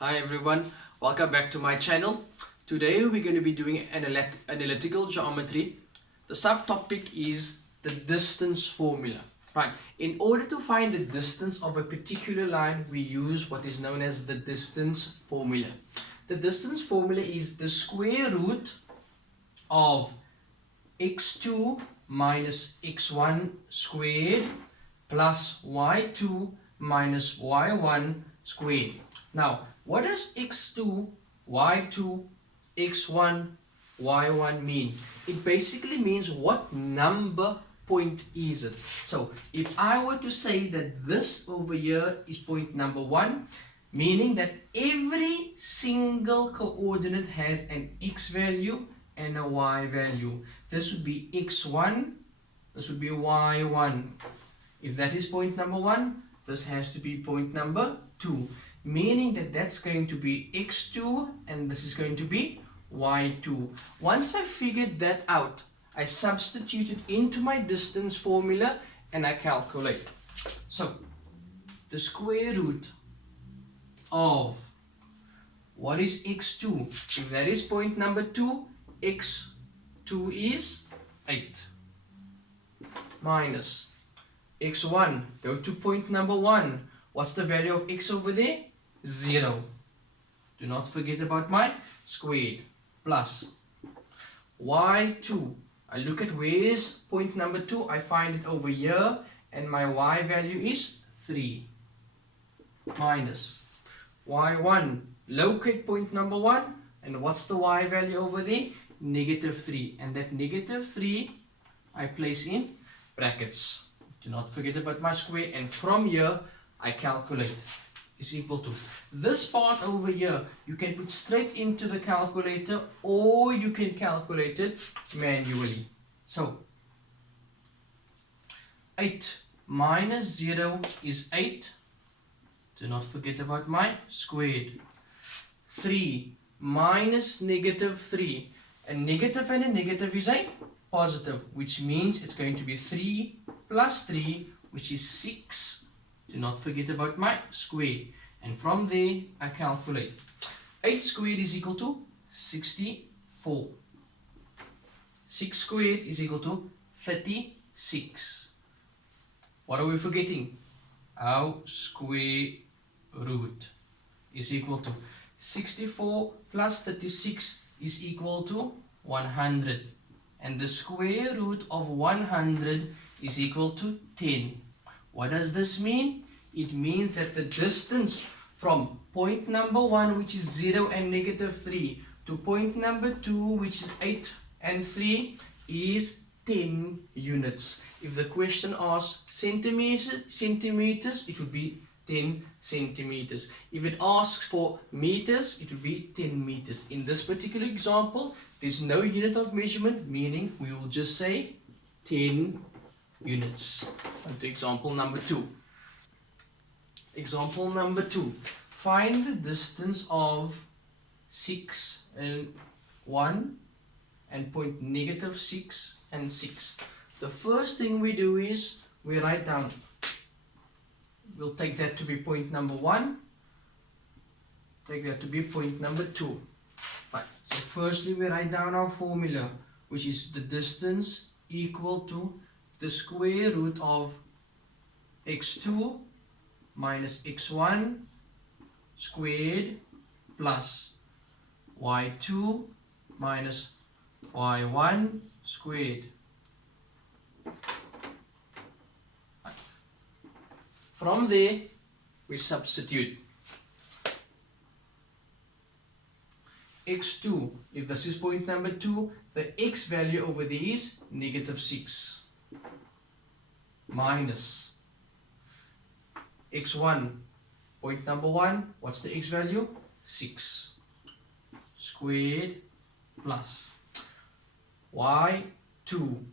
Hi everyone, welcome back to my channel. Today we're going to be doing analytical geometry. The subtopic is the distance formula. Right, in order to find the distance of a particular line, we use what is known as the distance formula. The distance formula is the square root of x2 minus x1 squared plus y2 minus y1 squared. Now, what does x2, y2, x1, y1 mean? It basically means what number point is it. So, if I were to say that this over here is point number 1, meaning that every single coordinate has an x value and a y value. This would be x1, this would be y1. If that is point number 1, this has to be point number 2, meaning that that's going to be x2 and this is going to be y2. Once I figured that out, I substitute it into my distance formula and I calculate. So, the square root of what is x2? If that is point number 2, x2 is 8 minus x1, go to point number 1. What's the value of x over there? 0. Do not forget about my squared. Plus y2. I look at where is point number 2. I find it over here and my y value is 3 minus y1. Locate point number 1 and what's the y value over there? Negative 3, and that negative 3 I place in brackets. Do not forget about my square, and from here I calculate is equal to this part over here. You can put straight into the calculator or you can calculate it manually. So 8 minus 0 is 8. Do not forget about my squared. 3 minus negative 3. A negative and a negative is a positive, which means it's going to be 3 plus 3, which is 6. Do not forget about my square. And from there, I calculate. 8 squared is equal to 64. 6 squared is equal to 36. What are we forgetting? Our square root is equal to 64 plus 36 is equal to 100, and the square root of 100 is equal to 10. What does this mean? It means that the distance from point number 1, which is 0 and negative 3, to point number 2, which is 8 and 3, is 10 units. If the question asks centimeters, it would be 10 centimeters. If it asks for meters, it will be 10 meters. In this particular example, there's no unit of measurement, meaning we will just say 10 units. On to example number 2. Example number 2. Find the distance of 6 and 1 and point negative 6 and 6. The first thing we do is we write down. We'll take that to be point number 1. Take that to be point number 2. Right. So firstly we write down our formula, which is the distance equal to the square root of x2 minus x1 squared plus y2 minus y1 squared. From there, we substitute x2. If this is point number 2, the x value over there is negative 6 minus x1. Point number 1, what's the x value? 6 squared plus y2.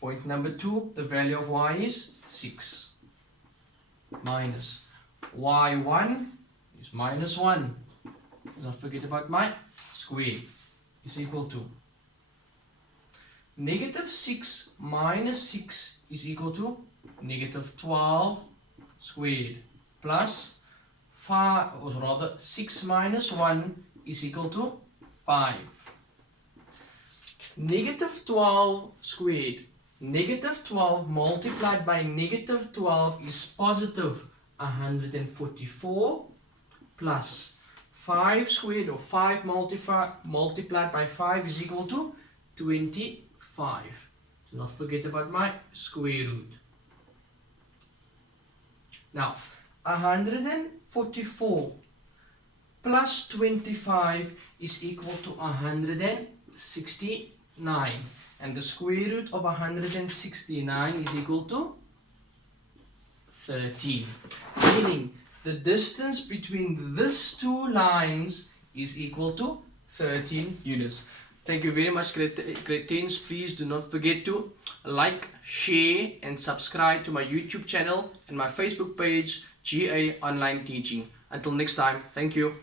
Point number 2, the value of y is 6 minus y1 is minus 1. Do not forget about my square is equal to negative 6 minus 6 is equal to negative 12 squared plus 5, or rather 6 minus 1 is equal to 5. Negative 12 squared. Negative 12 multiplied by negative 12 is positive 144 plus 5 squared, or 5 multiplied by 5 is equal to 25. Do not forget about my square root. Now 144 plus 25 is equal to 169, and the square root of 169 is equal to 13, meaning the distance between these two lines is equal to 13 units. Thank you very much, grade 10s. Please do not forget to like, share and subscribe to my YouTube channel and my Facebook page, GA Online Teaching. Until next time, thank you.